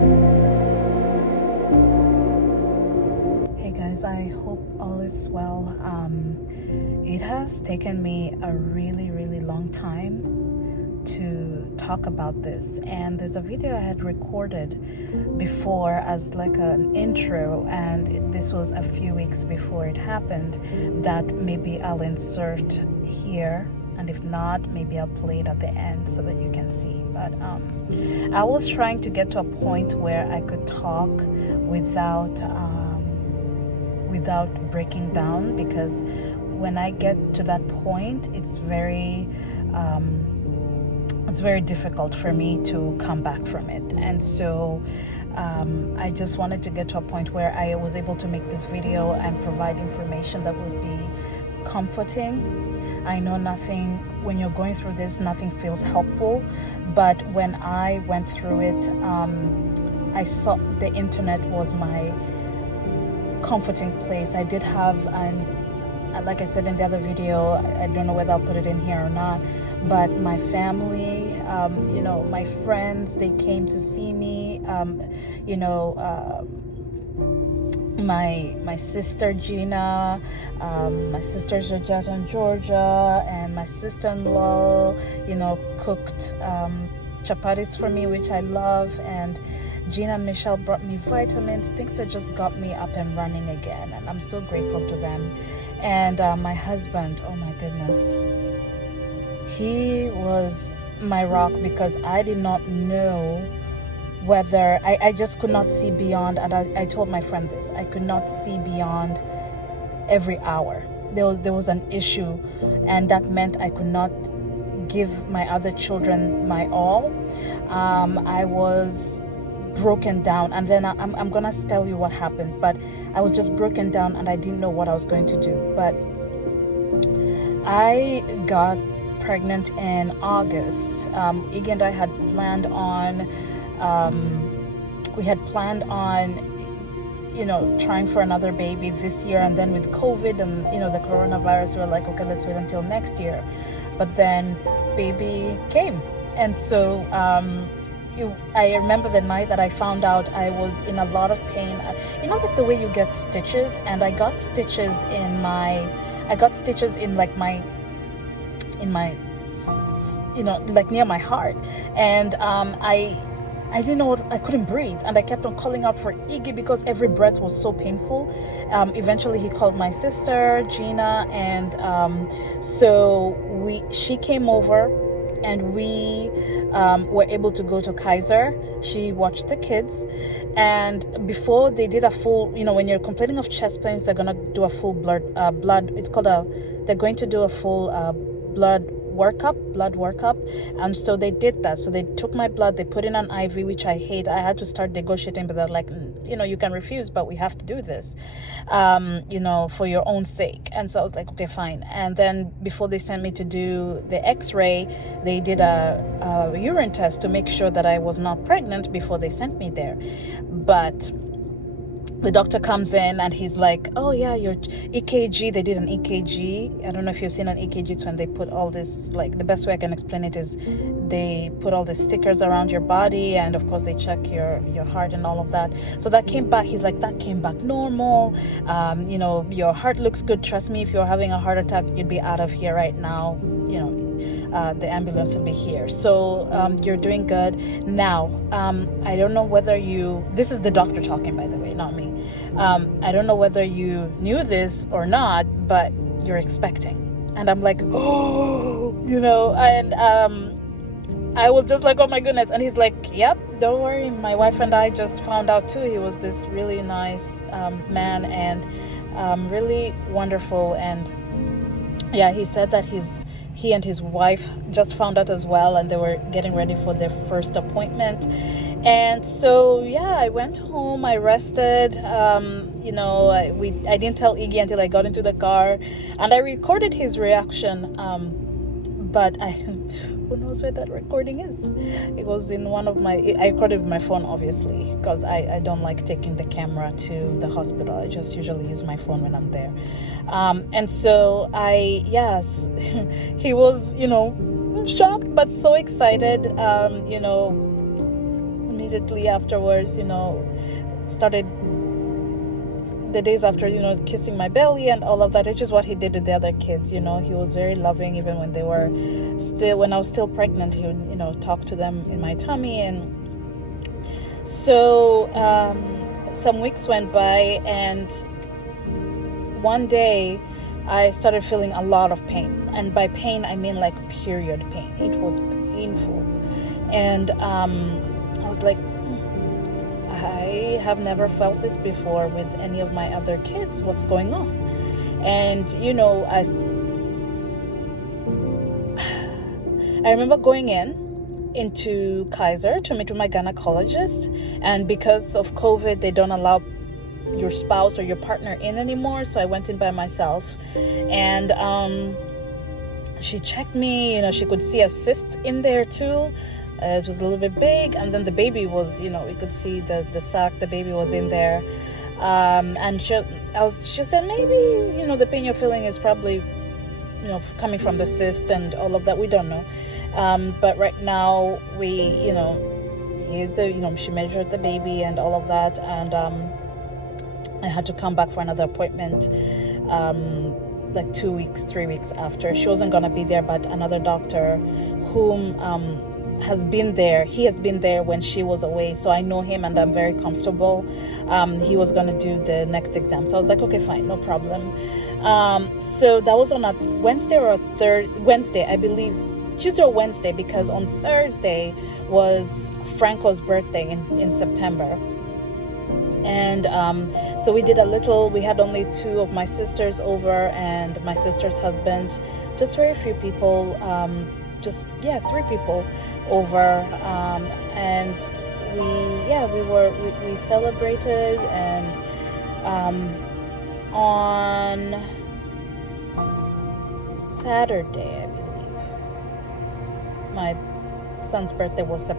Hey guys, I hope all is well. It has taken me a really long time to talk about this, and there's a video I had recorded before as like an intro, and this was a few weeks before it happened, that maybe I'll insert here, and if not, maybe I'll play it at the end so that you can see. But I was trying to get to a point where I could talk without breaking down, because when I get to that point, it's very difficult for me to come back from it. And so I just wanted to get to a point where I was able to make this video and provide information that would be comforting. I know when you're going through this, nothing feels helpful, but when I went through it, I saw the internet was my comforting place. I did have, and like I said in the other video, I don't know whether I'll put it in here or not, but my family, my friends, they came to see me, my sister Gina, my sister Georgette in Georgia, and my sister-in-law, cooked chapatis for me, which I love, and Gina and Michelle brought me vitamins, things that just got me up and running again, and I'm so grateful to them. And my husband, oh my goodness, he was my rock, because I did not know whether, I just could not see beyond, and I told my friend this, I could not see beyond every hour. There was an issue, and that meant I could not give my other children my all. I was broken down, and then I'm gonna tell you what happened, but I was just broken down and I didn't know what I was going to do. But I got pregnant in August. Iggy and I had planned on trying for another baby this year, and then with COVID and the coronavirus, we were like, okay, let's wait until next year. But then baby came, and so I remember the night that I found out I was in a lot of pain. Like the way you get stitches, and I got stitches in like near my heart, and I didn't know what, I couldn't breathe, and I kept on calling out for Iggy because every breath was so painful. Eventually he called my sister Gina, and she came over, and we were able to go to Kaiser. She watched the kids, and before they did a full, when you're complaining of chest pains, they're gonna do a full blood. They're going to do a full blood workup, and so they did that. So they took my blood, they put in an IV, which I hate. I had to start negotiating, but they're like, you can refuse, but we have to do this, for your own sake. And so I was like, okay, fine. And then before they sent me to do the x-ray, they did a urine test to make sure that I was not pregnant before they sent me there. But the doctor comes in and he's like, oh yeah, your EKG, they did an EKG. I don't know if you've seen an EKG. It's when they put all this, like, the best way I can explain it is they put all the stickers around your body, and of course they check your heart and all of that. So that came back, he's like, that came back normal. Your heart looks good. Trust me, if you're having a heart attack, you'd be out of here right now. The ambulance will be here. So you're doing good. Now, I don't know whether this is the doctor talking, by the way, not me. I don't know whether you knew this or not, but you're expecting. And I'm like, oh, and I was just like, oh my goodness. And he's like, yep, don't worry. My wife and I just found out too. He was this really nice man, and really wonderful. And yeah, he said that he and his wife just found out as well, and they were getting ready for their first appointment. And so yeah, I went home, I rested. I didn't tell Iggy until I got into the car, and I recorded his reaction, but who knows where that recording is. It was in I recorded with my phone, obviously, because I don't like taking the camera to the hospital. I just usually use my phone when I'm there. And so he was, shocked, but so excited. immediately afterwards, started the days after, kissing my belly and all of that, which is what he did with the other kids. He was very loving. Even when when I was still pregnant, he would, talk to them in my tummy. And so some weeks went by, and one day I started feeling a lot of pain. And by pain, I mean like period pain. It was painful. And I was like, I have never felt this before with any of my other kids. What's going on? And, I remember going into Kaiser to meet with my gynecologist. And because of COVID, they don't allow your spouse or your partner in anymore. So I went in by myself. And she checked me. She could see a cyst in there too. It was a little bit big, and then the baby was, we could see the sac, the baby was in there. And she said, maybe, the pain you're feeling is probably, coming from the cyst and all of that. We don't know. But right now she measured the baby and all of that. And I had to come back for another appointment, like 2 weeks, 3 weeks after. She wasn't going to be there, but another doctor whom, has been there. He has been there when she was away, so I know him and I'm very comfortable. He was going to do the next exam, so I was like, okay, fine, no problem. So that was on a Wednesday, I believe, Tuesday or Wednesday, because on Thursday was Franco's birthday in September. And so we had only 2 of my sisters over and my sister's husband, just very few people, 3 people over, and we celebrated. And on Saturday, I believe, my son's birthday was his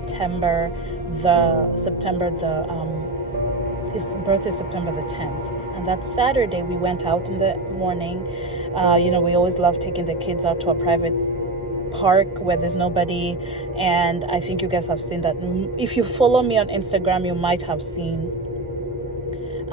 birthday is September the 10th, and that Saturday we went out in the morning. We always love taking the kids out to a private park where there's nobody, and I think you guys have seen that. If you follow me on Instagram, you might have seen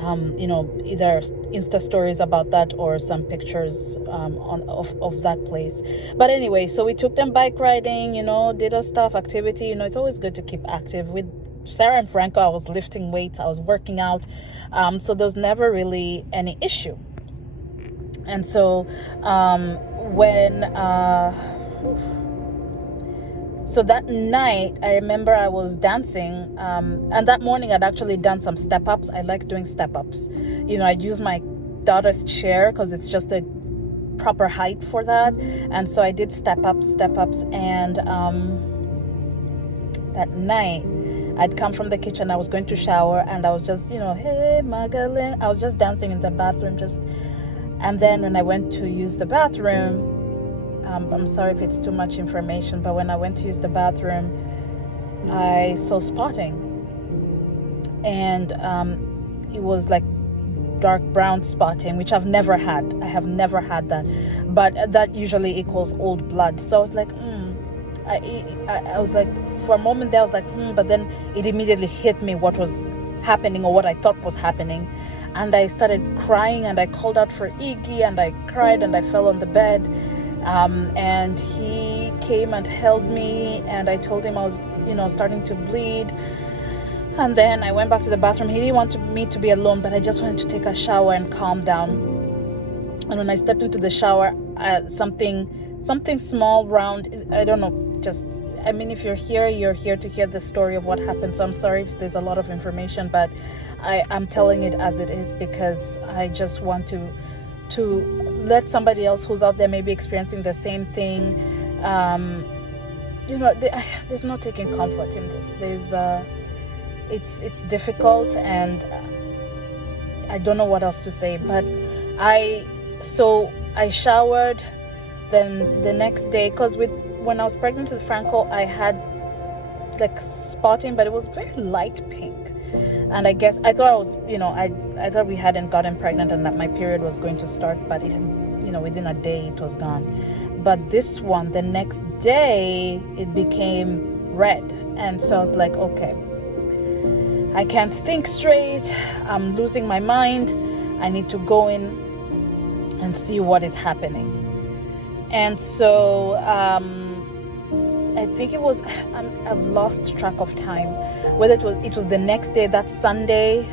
either Insta stories about that or some pictures of that place. But anyway, so we took them bike riding, did a stuff, activity. It's always good to keep active. With Sarah and Franco, I was lifting weights, I was working out, so there was never really any issue. And so so that night, I remember I was dancing, and that morning I'd actually done some step-ups. I like doing step-ups. I'd use my daughter's chair because it's just a proper height for that. And so I did step-ups, and that night, I'd come from the kitchen, I was going to shower, and I was just, hey, Magdalene. I was just dancing in the bathroom, and then when I went to use the bathroom, I'm sorry if it's too much information, but when I went to use the bathroom, I saw spotting. And it was like dark brown spotting, which I've never had. I have never had that. But that usually equals old blood. So I was like, I was like, for a moment there, I was like, but then it immediately hit me what was happening, or what I thought was happening. And I started crying, and I called out for Iggy, and I cried, and I fell on the bed. And he came and held me, and I told him I was, starting to bleed. And then I went back to the bathroom. He didn't want me to be alone, but I just wanted to take a shower and calm down. And when I stepped into the shower, something small, round, I don't know, if you're here to hear the story of what happened. So I'm sorry if there's a lot of information, but I'm telling it as it is, because I just want to let somebody else who's out there maybe experiencing the same thing. There's no taking comfort in this. It's difficult, and I don't know what else to say. But I showered. Then the next day, because when I was pregnant with Franco, I had like spotting, but it was very light pink. And I guess I thought I thought we hadn't gotten pregnant and that my period was going to start, but it, within a day it was gone. But this one, the next day, it became red. And so I was like, okay. I can't think straight. I'm losing my mind. I need to go in and see what is happening. And so I think it was, I've lost track of time, whether it was the next day, that Sunday,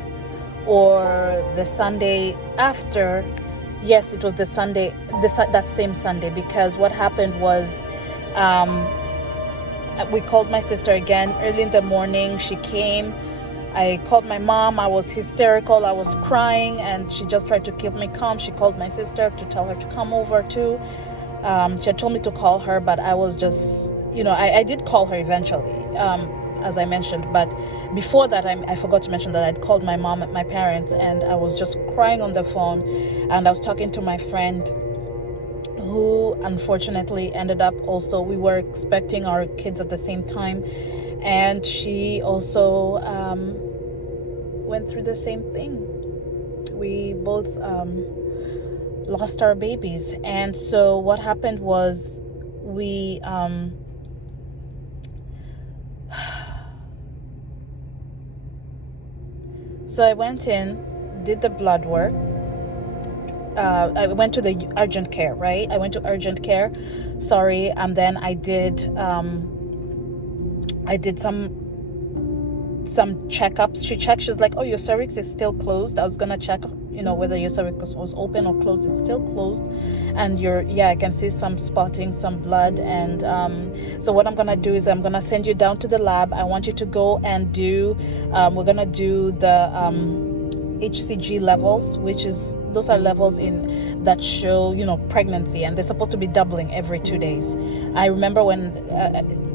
or the Sunday after. Yes, it was the Sunday, that same Sunday, because what happened was we called my sister again early in the morning. She came. I called my mom. I was hysterical. I was crying, and she just tried to keep me calm. She called my sister to tell her to come over too. She had told me to call her, but I was just, I did call her eventually, as I mentioned. But before that, I forgot to mention that I'd called my mom and my parents, and I was just crying on the phone. And I was talking to my friend, who unfortunately ended up also, we were expecting our kids at the same time, and she also went through the same thing. We both lost our babies. And so what happened was we so I went in, did the blood work. I went to the urgent care, right? I went to urgent care, and then I did some checkups. She checked, she's like, oh, your cervix is still closed. I was gonna check, whether your cervix was open or closed. It's still closed, and I can see some spotting, some blood. And so what I'm gonna do is I'm gonna send you down to the lab. I want you to go and do, we're gonna do the HCG levels, those are levels that show, pregnancy, and they're supposed to be doubling every 2 days. I remember when,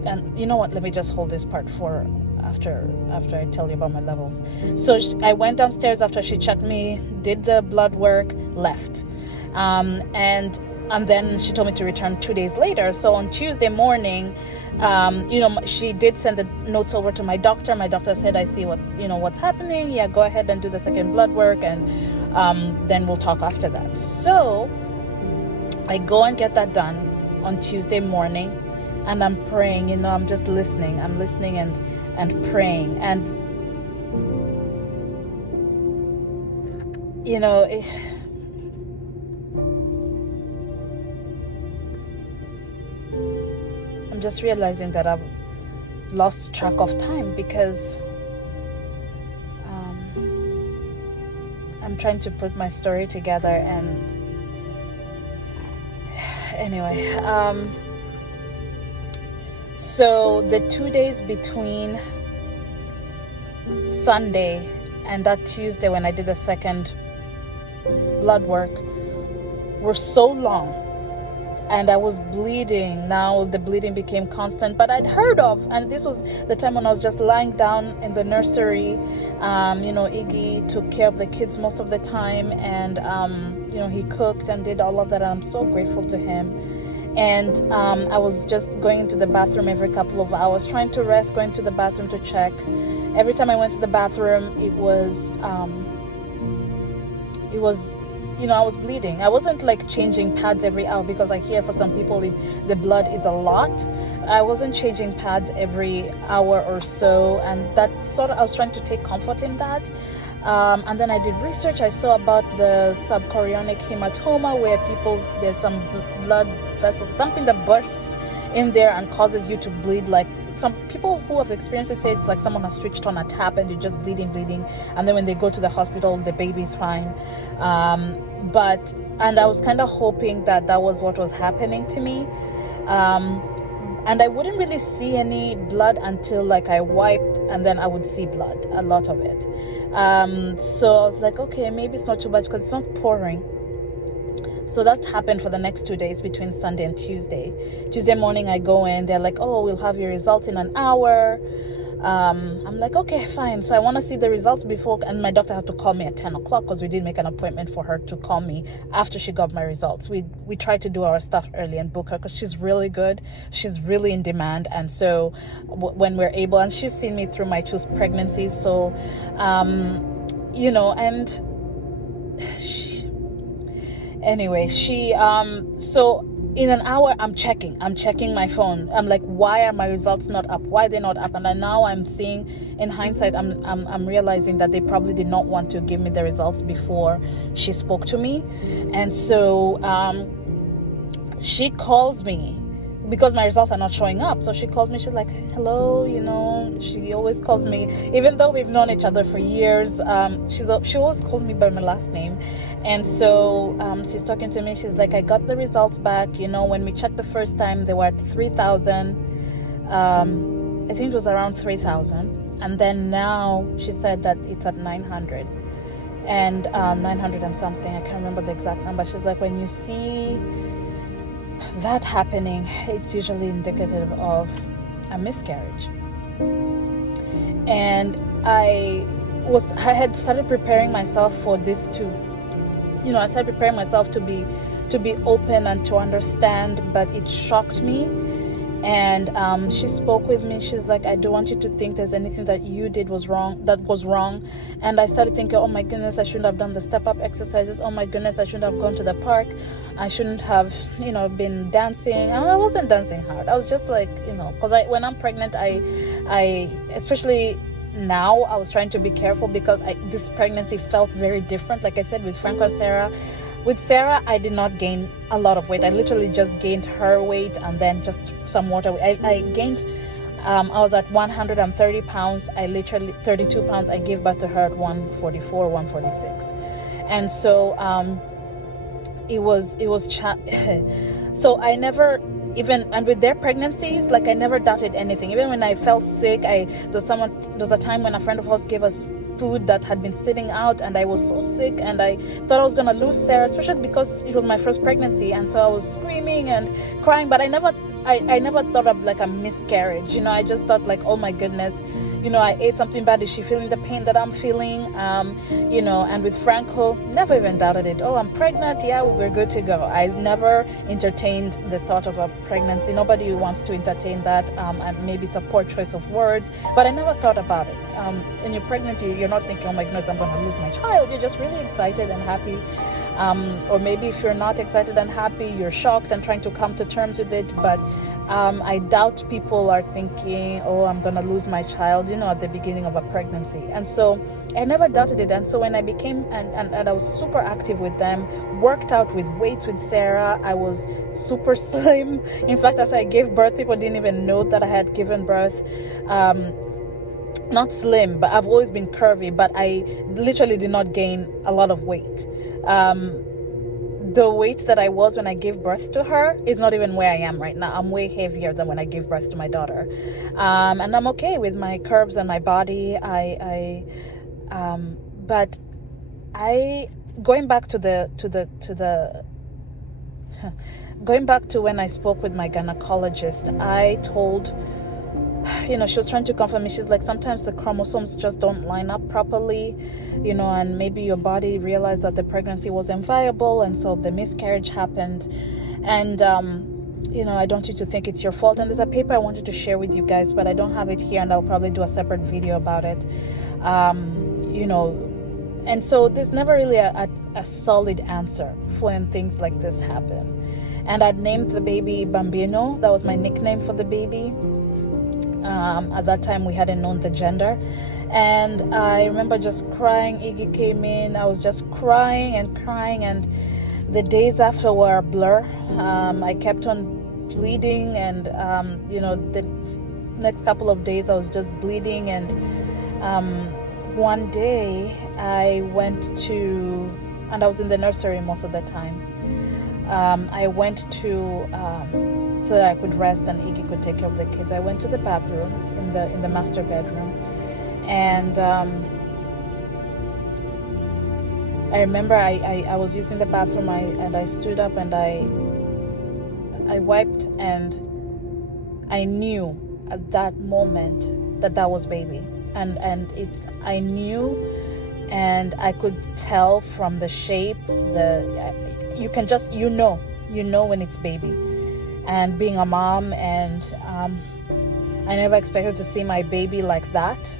and you know what, let me just hold this part for after I tell you about my levels. So I went downstairs after she checked me, did the blood work, left. And then she told me to return 2 days later. So on Tuesday morning, she did send the notes over to my doctor. My doctor said, I see what's happening. Yeah, go ahead and do the second blood work, and then we'll talk after that. So I go and get that done on Tuesday morning, and I'm praying, I'm just listening. I'm listening and praying. And, I'm just realizing that I've lost track of time, because I'm trying to put my story together. And anyway, so the 2 days between Sunday and that Tuesday when I did the second blood work were so long, and I was bleeding. Now the bleeding became constant, but I'd heard of, and this was the time when I was just lying down in the nursery. Iggy took care of the kids most of the time, and he cooked and did all of that. And I'm so grateful to him. And I was just going into the bathroom every couple of hours, trying to rest, going to the bathroom to check. Every time I went to the bathroom, it was I was bleeding. I wasn't like changing pads every hour, because I hear for some people the blood is a lot. I wasn't changing pads every hour or so, and that sort of, I was trying to take comfort in that. And then I did research. I saw about the subchorionic hematoma, where there's some blood vessels, something that bursts in there and causes you to bleed. Like, some people who have experienced it say it's like someone has switched on a tap and you're just bleeding, and then when they go to the hospital, the baby's fine. And I was kind of hoping that was what was happening to me. And I wouldn't really see any blood until like I wiped, and then I would see blood, a lot of it. So I was like, okay, maybe it's not too much because it's not pouring. So that happened for the next 2 days between Sunday and Tuesday. Tuesday morning I go in, they're like, oh, we'll have your results in an hour. I'm like, okay, fine. So I want to see the results before, and my doctor has to call me at 10 o'clock because we did make an appointment for her to call me after she got my results. We tried to do our stuff early and book her because she's really good. She's really in demand. And so when we're able, and she's seen me through my 2 pregnancies. So, anyway, so in an hour, I'm checking my phone. I'm like, why are my results not up? Why are they not up? And now I'm seeing, in hindsight, I'm realizing that they probably did not want to give me the results before she spoke to me. And so she calls me because my results are not showing up. So she calls me, she's like, hello, she always calls me, even though we've known each other for years. She always calls me by my last name. And so she's talking to me, she's like, I got the results back. When we checked the first time, they were at 3,000. I think it was around 3,000. And then now she said that it's at 900. And 900 and something, I can't remember the exact number. She's like, when you see that happening, it's usually indicative of a miscarriage. And I had started preparing myself for this I started preparing myself to be open and to understand, but it shocked me. And she spoke with me. She's like, I don't want you to think there's anything that you did was wrong. And I started thinking, oh my goodness, I shouldn't have done the step up exercises. Oh my goodness, I shouldn't have gone to the park. I shouldn't have, been dancing. And I wasn't dancing hard. I was just like, because when I'm pregnant, I especially now, I was trying to be careful because this pregnancy felt very different. Like I said, with Franco and Sarah. With Sarah, I did not gain a lot of weight. I literally just gained her weight and then just some water. I gained, I was at 130 pounds. I literally, 32 pounds. I gave birth to her at 144, 146. And so so I never, and with their pregnancies, like I never doubted anything. Even when I felt sick, there was a time when a friend of ours gave us food that had been sitting out, and I was so sick and I thought I was gonna lose Sarah, especially because it was my first pregnancy, and so I was screaming and crying, but I never thought of like a miscarriage. I just thought like, oh my goodness, I ate something bad. Is she feeling the pain that I'm feeling? And with Franco, never even doubted it. Oh, I'm pregnant. Yeah, we're good to go. I never entertained the thought of a pregnancy. Nobody wants to entertain that. Maybe it's a poor choice of words, but I never thought about it. When you're pregnant, you're not thinking, oh my goodness, I'm going to lose my child. You're just really excited and happy. Or maybe if you're not excited and happy, you're shocked and trying to come to terms with it. But I doubt people are thinking, oh, I'm going to lose my child, at the beginning of a pregnancy. And so I never doubted it. And so when I became, and I was super active with them, worked out with weights with Sarah, I was super slim. In fact, after I gave birth, people didn't even know that I had given birth. Not slim, but I've always been curvy, but I literally did not gain a lot of weight. The weight that I was when I gave birth to her is not even where I am right now. I'm way heavier than when I gave birth to my daughter. And I'm okay with my curves and my body. But going back to when I spoke with my gynecologist, I told, she was trying to comfort me. She's like, sometimes the chromosomes just don't line up properly, and maybe your body realized that the pregnancy wasn't viable, and so the miscarriage happened. And I don't want you to think it's your fault. And there's a paper I wanted to share with you guys, but I don't have it here, and I'll probably do a separate video about it. And so there's never really a solid answer for when things like this happen. And I'd named the baby Bambino. That was my nickname for the baby. At that time, we hadn't known the gender. And I remember just crying. Iggy came in. I was just crying. And the days after were a blur. I kept on bleeding. And, the next couple of days, I was just bleeding. And one day, I went to, and I was in the nursery most of the time. I went to, so that I could rest and Iggy could take care of the kids. I went to the bathroom in the master bedroom, and I remember I was using the bathroom. I stood up and I wiped, and I knew at that moment that was baby, and I knew, and I could tell from the shape. You can just when it's baby. And being a mom, and I never expected to see my baby like that,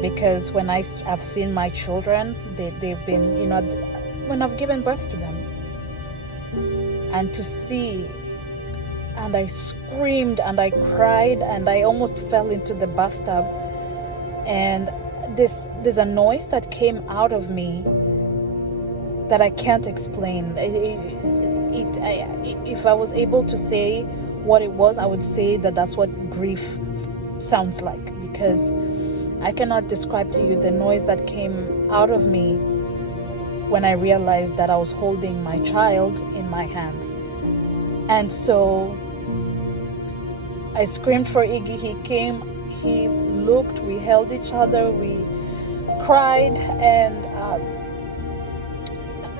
because when I've seen my children, they've been, when I've given birth to them, and to see and I screamed and I cried and I almost fell into the bathtub. And there's a noise that came out of me that I can't explain. If I was able to say what it was, I would say that that's what grief sounds like, because I cannot describe to you the noise that came out of me when I realized that I was holding my child in my hands. And so I screamed for Iggy. He came, he looked, we held each other, we cried, and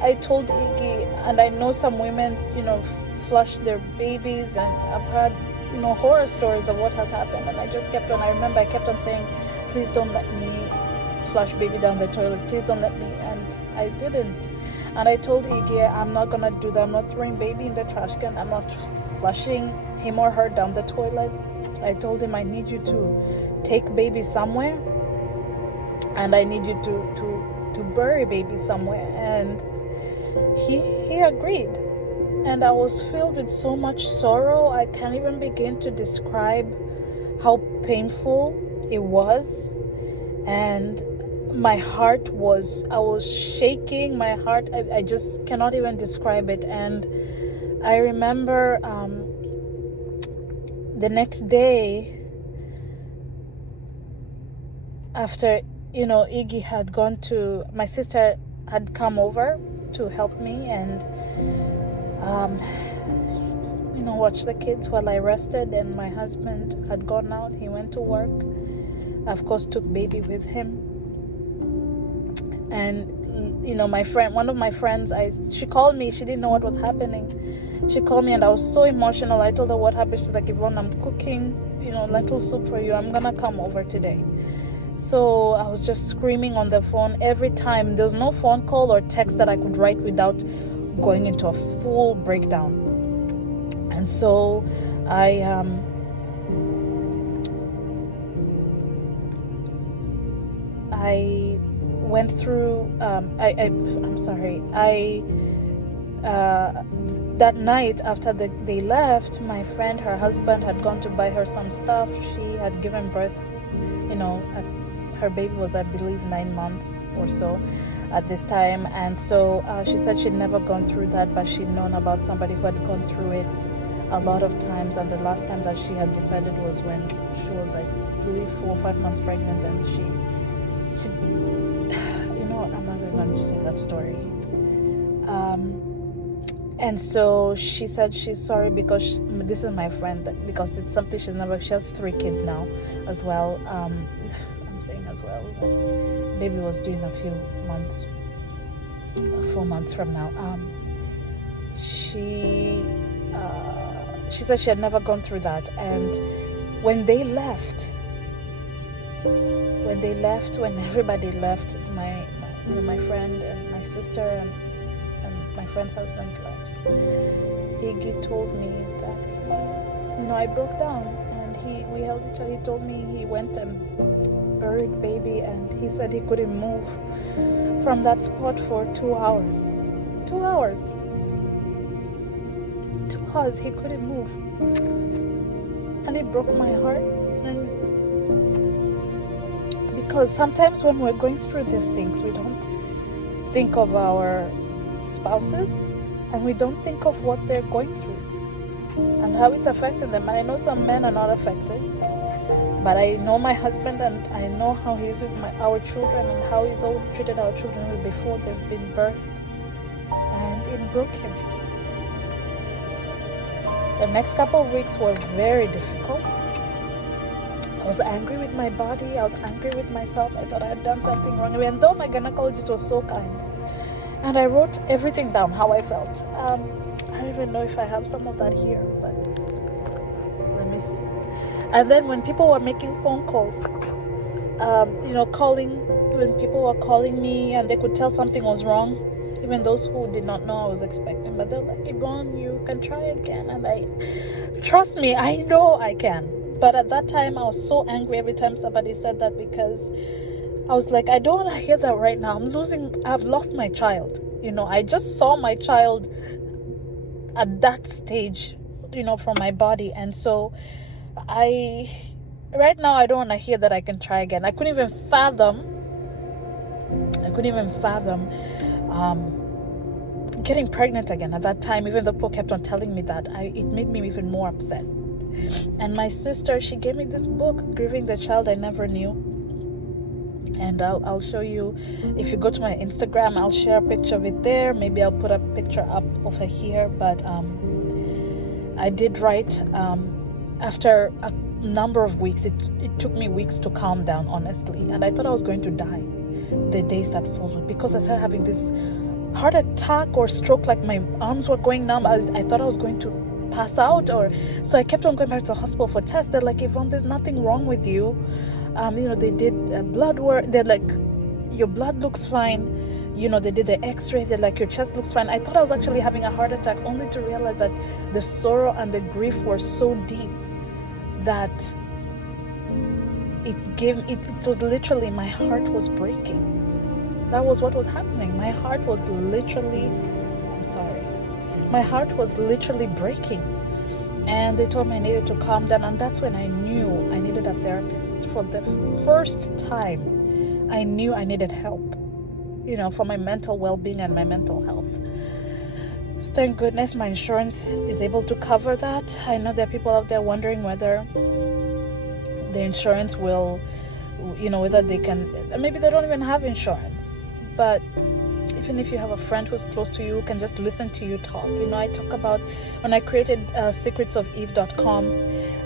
I told Iggy, and I know some women, flush their babies, and I've heard, horror stories of what has happened, and I just kept on, I remember I kept on saying, please don't let me flush baby down the toilet, please don't let me, and I didn't. And I told Iggy, I'm not gonna do that, I'm not throwing baby in the trash can, I'm not flushing him or her down the toilet. I told him, I need you to take baby somewhere, and I need you to bury baby somewhere. And he agreed. And I was filled with so much sorrow. I can't even begin to describe how painful it was. And my heart I was shaking. My heart, I just cannot even describe it. And I remember the next day, after, Iggy had gone to, my sister had come over to help me and watch the kids while I rested, and my husband had gone out. He went to work. I, of course, took baby with him. And my friend, one of my friends, she called me. She didn't know what was happening. She called me and I was so emotional. I told her what happened. She's like, Yvonne, I'm cooking lentil soup for you. I'm gonna come over today. So I was just screaming on the phone every time. There was no phone call or text that I could write without going into a full breakdown. And so I went through that night after they left, my friend, her husband had gone to buy her some stuff. She had given birth, her baby was, I believe, 9 months or so at this time. And so she said she'd never gone through that, but she'd known about somebody who had gone through it a lot of times. And the last time that she had decided was when she was, I believe, 4 or 5 months pregnant, and she I'm not going to say that story. And so she said she's sorry because this is my friend, because it's something she has 3 kids now as well. I'm saying as well, baby was due in a few months, 4 months from now. She said she had never gone through that. And when everybody left, my friend and my sister and my friend's husband left, Iggy told me that I broke down, and we held each other. He told me he went and buried baby, and he said he couldn't move from that spot for 2 hours. 2 hours. 2 hours he couldn't move. And it broke my heart. And because sometimes when we're going through these things, we don't think of our spouses, and we don't think of what they're going through and how it's affecting them. And I know some men are not affected, but I know my husband, and I know how he is with our children, and how he's always treated our children before they've been birthed, and it broke him. The next couple of weeks were very difficult. I was angry with my body. I was angry with myself. I thought I had done something wrong. And though my gynecologist was so kind, and I wrote everything down, how I felt. I don't even know if I have some of that here, but let me see. And then when people were making phone calls, when people were calling me and they could tell something was wrong, even those who did not know I was expecting, but they're like, Yvonne, you can try again. And trust me, I know I can. But at that time, I was so angry every time somebody said that, because I was like, I don't want to hear that right now. I've lost my child. I just saw my child at that stage from my body. And so right now I don't want to hear that I can try again. I couldn't even fathom getting pregnant again at that time. Even though Paul kept on telling me that, it made me even more upset. And my sister, she gave me this book, Grieving the Child I Never Knew. And I'll show you, if you go to my Instagram, I'll share a picture of it there. Maybe I'll put a picture up of her here. But I did write, after a number of weeks, it took me weeks to calm down, honestly. And I thought I was going to die the days that followed, because I started having this heart attack or stroke, like my arms were going numb. I thought I was going to pass out, so I kept on going back to the hospital for tests. They're like, Yvonne, there's nothing wrong with you. They did blood work. They're like, your blood looks fine. They did the x-ray. They're like, your chest looks fine. I thought I was actually having a heart attack, only to realize that the sorrow and the grief were so deep that it was literally, my heart was breaking. That was what was happening. My heart was literally breaking. And they told me I needed to calm down. And that's when I knew I needed a therapist. For the first time, I knew I needed help, for my mental well-being and my mental health. Thank goodness my insurance is able to cover that. I know there are people out there wondering whether the insurance will, whether they can, maybe they don't even have insurance. But even if you have a friend who's close to you who can just listen to you talk. I talk about, when I created secretsofyve.com,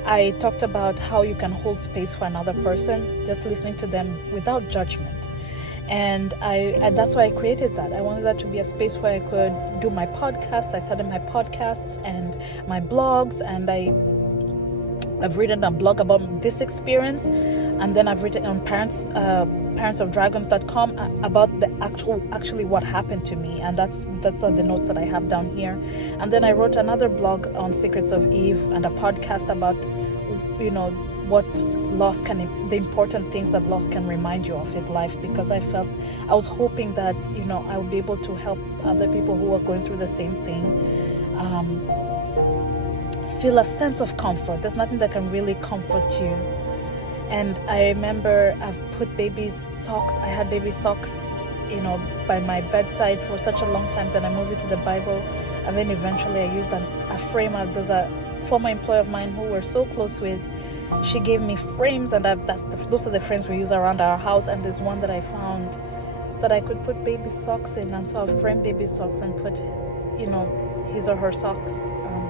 I talked about how you can hold space for another person, just listening to them without judgment. And that's why I created that. I wanted that to be a space where I could do my podcast. I started my podcasts and my blogs, and I've written a blog about this experience, and then I've written on parentsofdragons.com about the actually what happened to me, and that's the notes that I have down here. And then I wrote another blog on Secrets of Eve and a podcast about what loss the important things that loss can remind you of in life, because I was hoping that I would be able to help other people who are going through the same thing feel a sense of comfort. There's nothing that can really comfort you. And I remember I've put baby's socks. I had baby socks, by my bedside for such a long time. Then I moved it to the Bible, and then eventually I used a frame. There's a former employee of mine who we're so close with. She gave me frames, and those are the frames we use around our house. And there's one that I found that I could put baby socks in, and so I've framed baby socks and put, his or her socks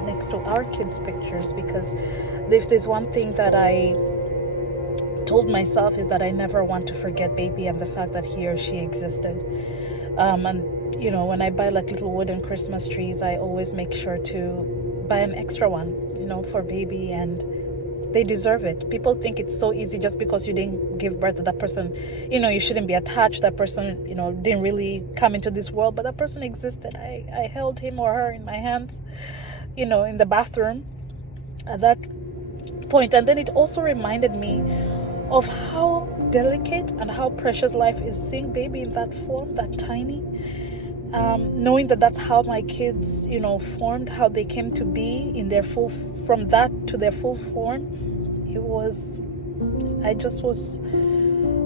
next to our kids' pictures, because if there's one thing that I told myself is that I never want to forget baby and the fact that he or she existed. And when I buy like little wooden Christmas trees, I always make sure to buy an extra one, for baby, and they deserve it. People think it's so easy just because you didn't give birth to that person. You shouldn't be attached. That person, didn't really come into this world, but that person existed. I held him or her in my hands, in the bathroom at that point. And then it also reminded me of how delicate and how precious life is, seeing baby in that form, that tiny, knowing that that's how my kids, formed, how they came to be in their from that to their full form. I just was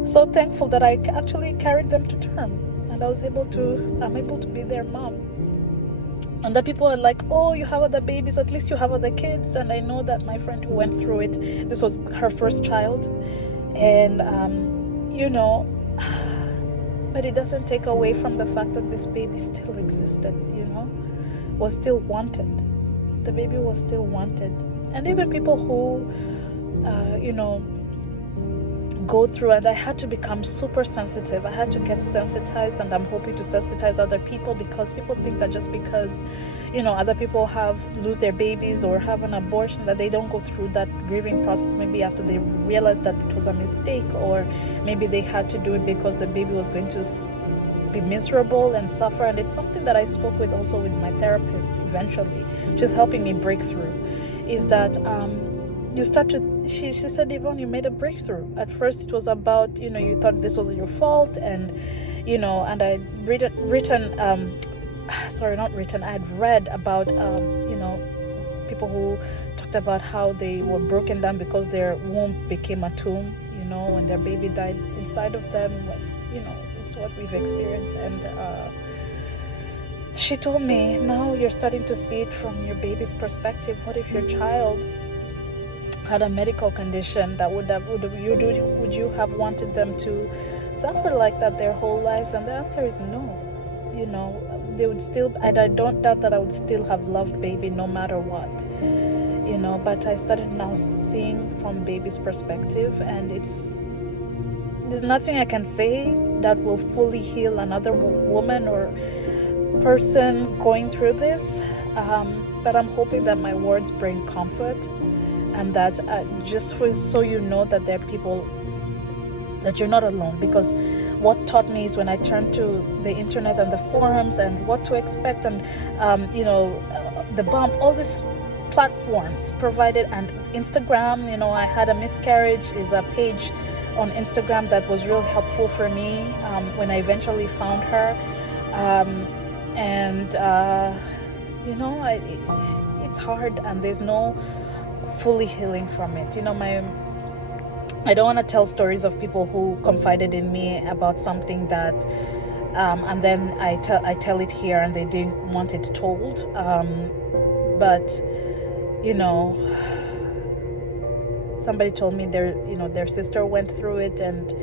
so thankful that I actually carried them to term, and I'm able to be their mom. And that people are like, oh, you have other babies, at least you have other kids. And I know that my friend who went through it, this was her first child. And, but it doesn't take away from the fact that this baby still existed, was still wanted. The baby was still wanted. And even people who, go through, and I had to become super sensitive. I had to get sensitized, and I'm hoping to sensitize other people, because people think that just because, other people lose their babies or have an abortion, that they don't go through that grieving process, maybe after they realize that it was a mistake, or maybe they had to do it because the baby was going to be miserable and suffer. And it's something that I spoke with also with my therapist eventually. She's helping me break through, is that you start to, she said, Yvonne, you made a breakthrough. At first it was about, you thought this was your fault, and, and I had read about, people who talked about how they were broken down because their womb became a tomb, when their baby died inside of them. It's what we've experienced. And she told me, now you're starting to see it from your baby's perspective. What if your child had a medical condition that would you have wanted them to suffer like that their whole lives? And the answer is no. They would still, and I don't doubt that I would still have loved baby no matter what, but I started now seeing from baby's perspective, and there's nothing I can say that will fully heal another woman or person going through this, but I'm hoping that my words bring comfort, and that so you know that there are people, that you're not alone. Because what taught me is when I turned to the internet and the forums and what to expect, and the bump, all these platforms provided, and Instagram, I had a Miscarriage is a page on Instagram that was real helpful for me when I eventually found her, it's hard, and there's no fully healing from it. I don't want to tell stories of people who confided in me about something that and then I tell it here and they didn't want it told, but somebody told me their sister went through it, and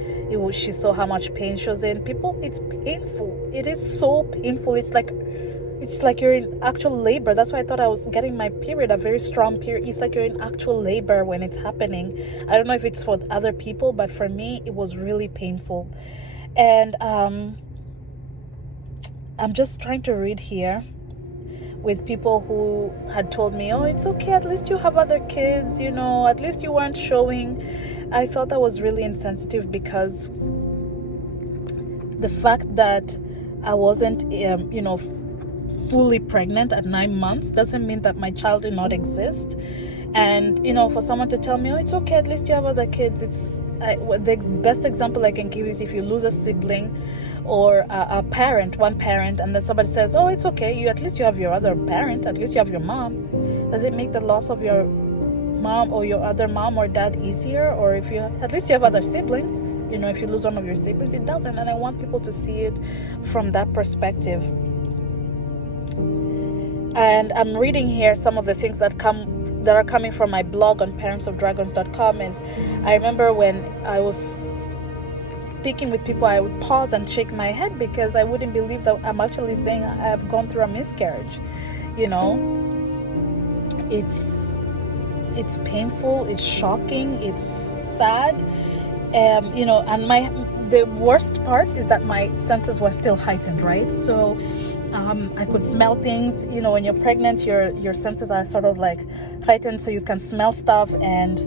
she saw how much pain she was in. People, it's painful. It is so painful. It's like you're in actual labor. That's why I thought I was getting my period, a very strong period. It's like you're in actual labor when it's happening. I don't know if it's for other people, but for me, it was really painful. And I'm just trying to read here with people who had told me, oh, it's okay, at least you have other kids, at least you weren't showing. I thought that was really insensitive, because the fact that I wasn't, fully pregnant at 9 months doesn't mean that my child did not exist. And for someone to tell me, oh, it's okay, at least you have other kids, the best example I can give is if you lose a sibling or one parent, and then somebody says, oh, it's okay, at least you have your other parent, at least you have your mom. Does it make the loss of your mom or your other mom or dad easier? Or if at least you have other siblings, if you lose one of your siblings, it doesn't. And I want people to see it from that perspective. And I'm reading here some of the things that are coming from my blog on parentsofdragons.com. Is I remember when I was speaking with people, I would pause and shake my head, because I wouldn't believe that I'm actually saying I have gone through a miscarriage. It's painful, it's shocking, it's sad, and the worst part is that my senses were still heightened, right? So I could smell things. When you're pregnant, your senses are sort of like heightened, so you can smell stuff. And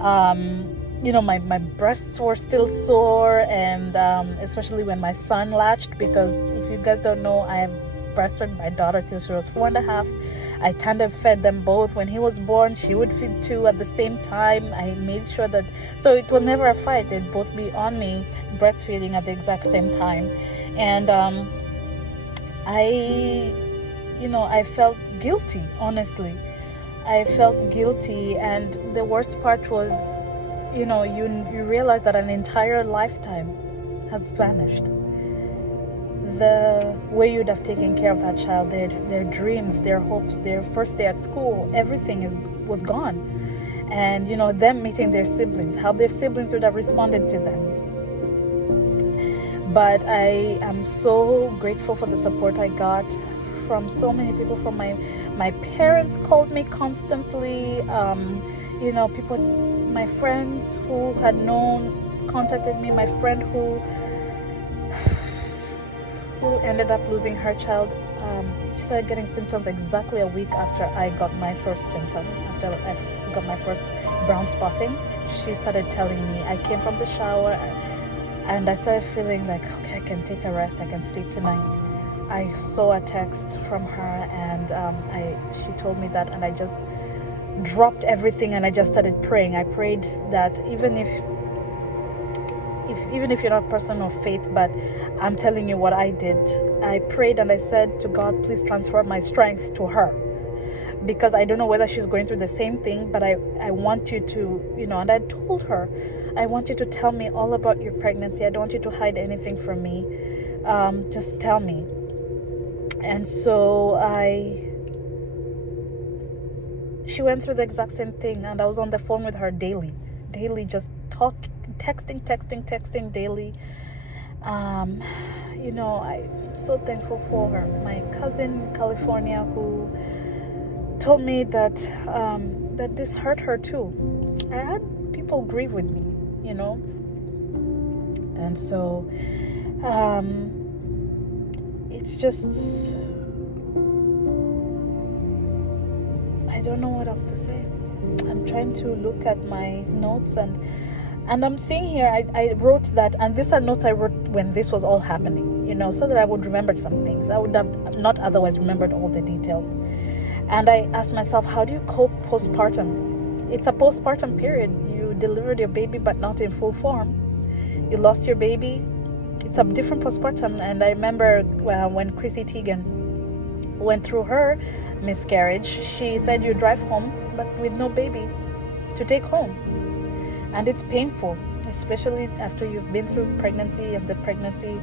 my breasts were still sore, and especially when my son latched, because if you guys don't know, I have breastfed my daughter till she was 4.5. I tandem fed them both. When he was born, she would feed two at the same time. I made sure that, so it was never a fight. They'd both be on me breastfeeding at the exact same time. And I felt guilty, honestly. I felt guilty, and the worst part was, you realize that an entire lifetime has vanished. The way you'd have taken care of that child, their dreams, their hopes, their first day at school, everything was gone. And, them meeting their siblings, how their siblings would have responded to them. But I am so grateful for the support I got from so many people. From my parents called me constantly. People, my friends who had known contacted me. My friend who ended up losing her child, she started getting symptoms exactly a week after I got my first symptom, after I got my first brown spotting. She started telling me, I came from the shower and I started feeling like, okay, I can take a rest, I can sleep tonight. I saw a text from her, and she told me that, and I just dropped everything and I just started praying. I prayed that even if you're not a person of faith, but I'm telling you what I did. I prayed and I said to God, please transfer my strength to her. because I don't know whether she's going through the same thing, but I want you to, and I told her, I want you to tell me all about your pregnancy. I don't want you to hide anything from me. Just tell me. And so she went through the exact same thing, and I was on the phone with her daily, just texting daily. I'm so thankful for her. My cousin in California who told me that that this hurt her too. I had people grieve with me, and so it's just, I don't know what else to say. I'm trying to look at my notes, and I'm seeing here, I wrote that, and these are notes I wrote when this was all happening, so that I would remember some things. I would have not otherwise remembered all the details. And I asked myself, how do you cope postpartum? It's a postpartum period. You delivered your baby, but not in full form. You lost your baby. It's a different postpartum. And I remember when Chrissy Teigen went through her miscarriage, she said you drive home, but with no baby to take home. And it's painful, especially after you've been through pregnancy, and the pregnancy,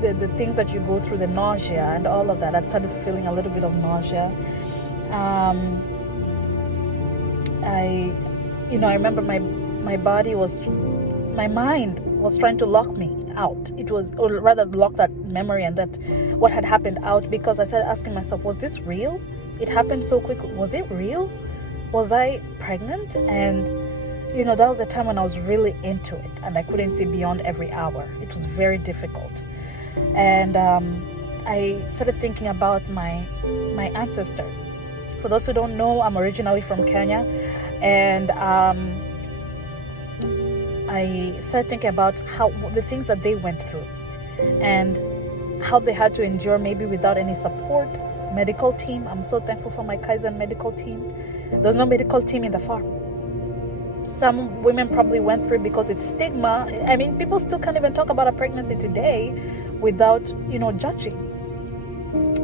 the things that you go through, the nausea and all of that. I started feeling a little bit of nausea. I remember my mind was trying to lock me out. It was, or rather lock that memory and that what had happened out, because I started asking myself, was this real? It happened so quickly. Was it real? Was I pregnant? And that was the time when I was really into it, and I couldn't see beyond every hour. It was very difficult. And I started thinking about my ancestors. For those who don't know, I'm originally from Kenya, and I started thinking about how the things that they went through, and how they had to endure, maybe without any support. Medical team. I'm so thankful for my Kaizen medical team. There's no medical team in the farm. Some women probably went through it because it's stigma. I mean, people still can't even talk about a pregnancy today without, judging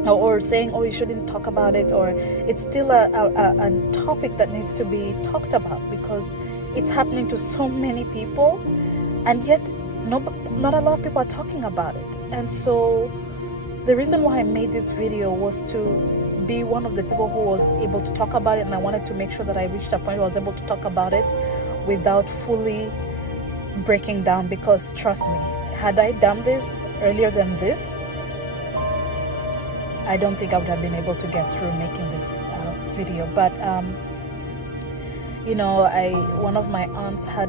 or saying, oh, you shouldn't talk about it, or it's still a topic that needs to be talked about because it's happening to so many people, and yet not a lot of people are talking about it. And so the reason why I made this video was to be one of the people who was able to talk about it, and I wanted to make sure that I reached a point where I was able to talk about it without fully breaking down, because trust me, had I done this earlier than this, I don't think I would have been able to get through making this video. But one of my aunts I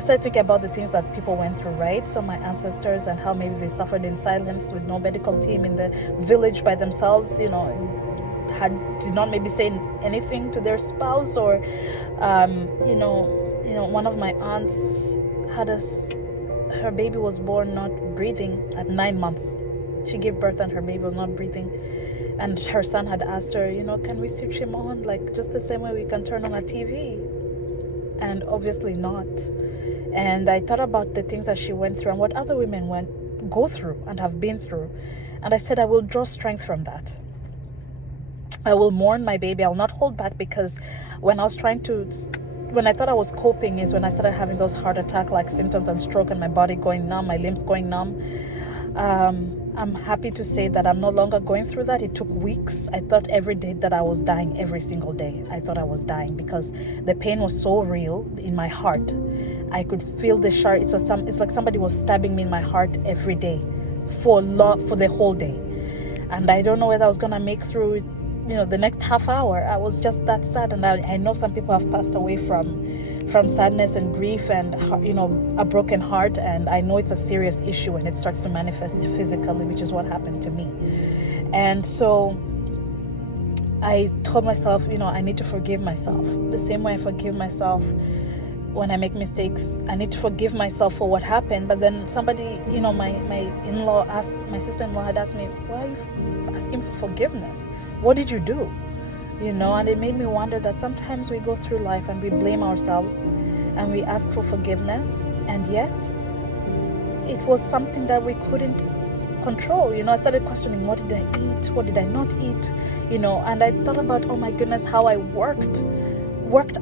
started thinking about the things that people went through, right? So my ancestors, and how maybe they suffered in silence with no medical team in the village by themselves, did not maybe say anything to their spouse, or, one of my aunts her baby was born not breathing at 9 months. She gave birth and her baby was not breathing. And her son had asked her, can we switch him on, like just the same way we can turn on a TV? And obviously not. And I thought about the things that she went through and what other women go through and have been through. And I said, I will draw strength from that. I will mourn my baby. I'll not hold back, because when I thought I was coping is when I started having those heart attack like symptoms and stroke, and my body going numb, my limbs going numb. I'm happy to say that I'm no longer going through that. It took weeks. I thought every day that I was dying, every single day. I thought I was dying because the pain was so real in my heart. I could feel the sharp. It's like somebody was stabbing me in my heart every day for the whole day. And I don't know whether I was gonna make through it, the next half hour. I was just that sad. And I know some people have passed away from sadness and grief and, a broken heart. And I know it's a serious issue when it starts to manifest physically, which is what happened to me. And so I told myself, I need to forgive myself. The same way I forgive myself when I make mistakes, I need to forgive myself for what happened. But then somebody, my sister-in-law had asked me, why are you asking for forgiveness? What did you do? And it made me wonder that sometimes we go through life and we blame ourselves and we ask for forgiveness, and yet it was something that we couldn't control. I started questioning, what did I eat? What did I not eat? And I thought about, oh my goodness, how I worked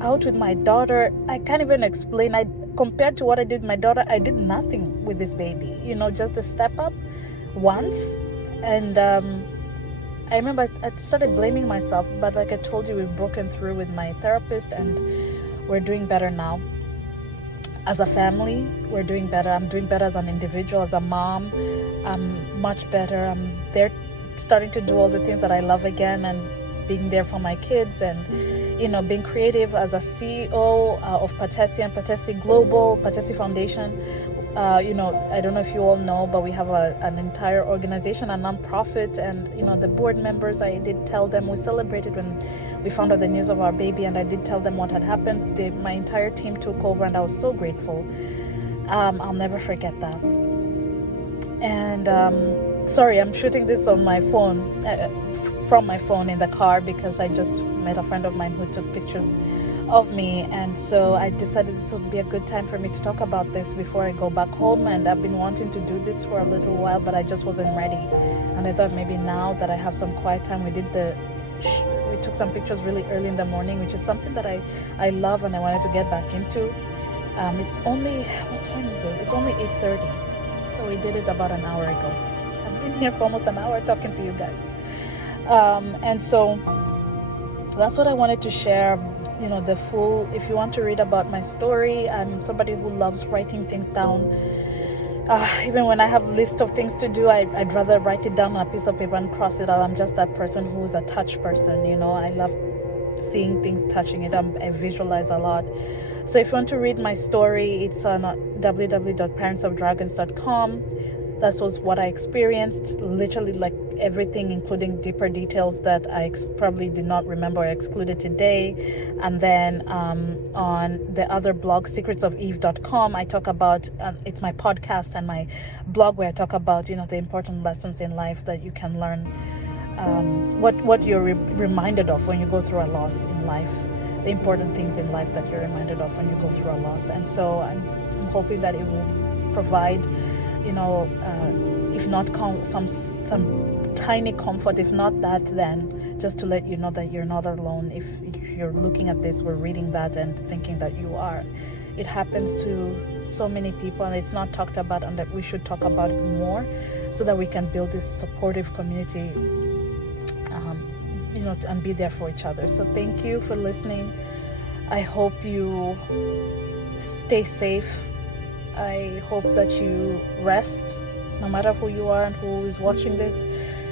out with my daughter. I can't even explain. Compared to what I did with my daughter, I did nothing with this baby, just the step up once. And I remember I started blaming myself, but like I told you, we've broken through with my therapist and we're doing better now. As a family, we're doing better. I'm doing better as an individual, as a mom. I'm much better. I'm there starting to do all the things that I love again, and being there for my kids, and being creative as a CEO of Patesi and Patesi Global, Patesi Foundation. I don't know if you all know, but we have an entire organization, a nonprofit, and the board members, I did tell them, we celebrated when we found out the news of our baby, and I did tell them what had happened. My entire team took over, and I was so grateful. I'll never forget that. And sorry, I'm shooting this on my phone, from my phone in the car, because I just met a friend of mine who took pictures of me, and so I decided this would be a good time for me to talk about this before I go back home. And I've been wanting to do this for a little while, but I just wasn't ready, and I thought maybe now that I have some quiet time, we took some pictures really early in the morning, which is something that I love and I wanted to get back into. It's only, what time is it? It's only 8:30, so we did it about an hour ago. I've been here for almost an hour talking to you guys, and so that's what I wanted to share. If you want to read about my story, I'm somebody who loves writing things down. Even when I have a list of things to do, I'd rather write it down on a piece of paper and cross it out. I'm just that person who's a touch person. I love seeing things, touching it. I visualize a lot. So if you want to read my story, it's on www.parentsofdragons.com. That was what I experienced, literally, like everything, including deeper details that I probably did not remember or excluded today. And then on the other blog, secretsofyve.com, I talk about, it's my podcast and my blog where I talk about, the important lessons in life that you can learn, what you're reminded of when you go through a loss in life, the important things in life that you're reminded of when you go through a loss. And so I'm hoping that it will provide, if not some tiny comfort, if not that, then just to let you know that you're not alone. If you're looking at this, we're reading that and thinking that you are. It happens to so many people, and it's not talked about, and that we should talk about it more so that we can build this supportive community, and be there for each other. So thank you for listening. I hope you stay safe. I hope that you rest, no matter who you are and who is watching this,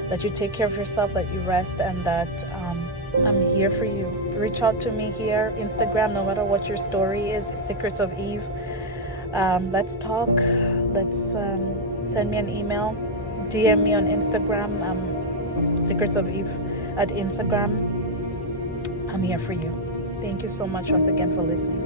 that you take care of yourself, that you rest, and that I'm here for you. Reach out to me here, Instagram, no matter what your story is, Secrets of Eve. Let's talk. Let's send me an email, DM me on Instagram, Secrets of Eve at Instagram. I'm here for you. Thank you so much once again for listening.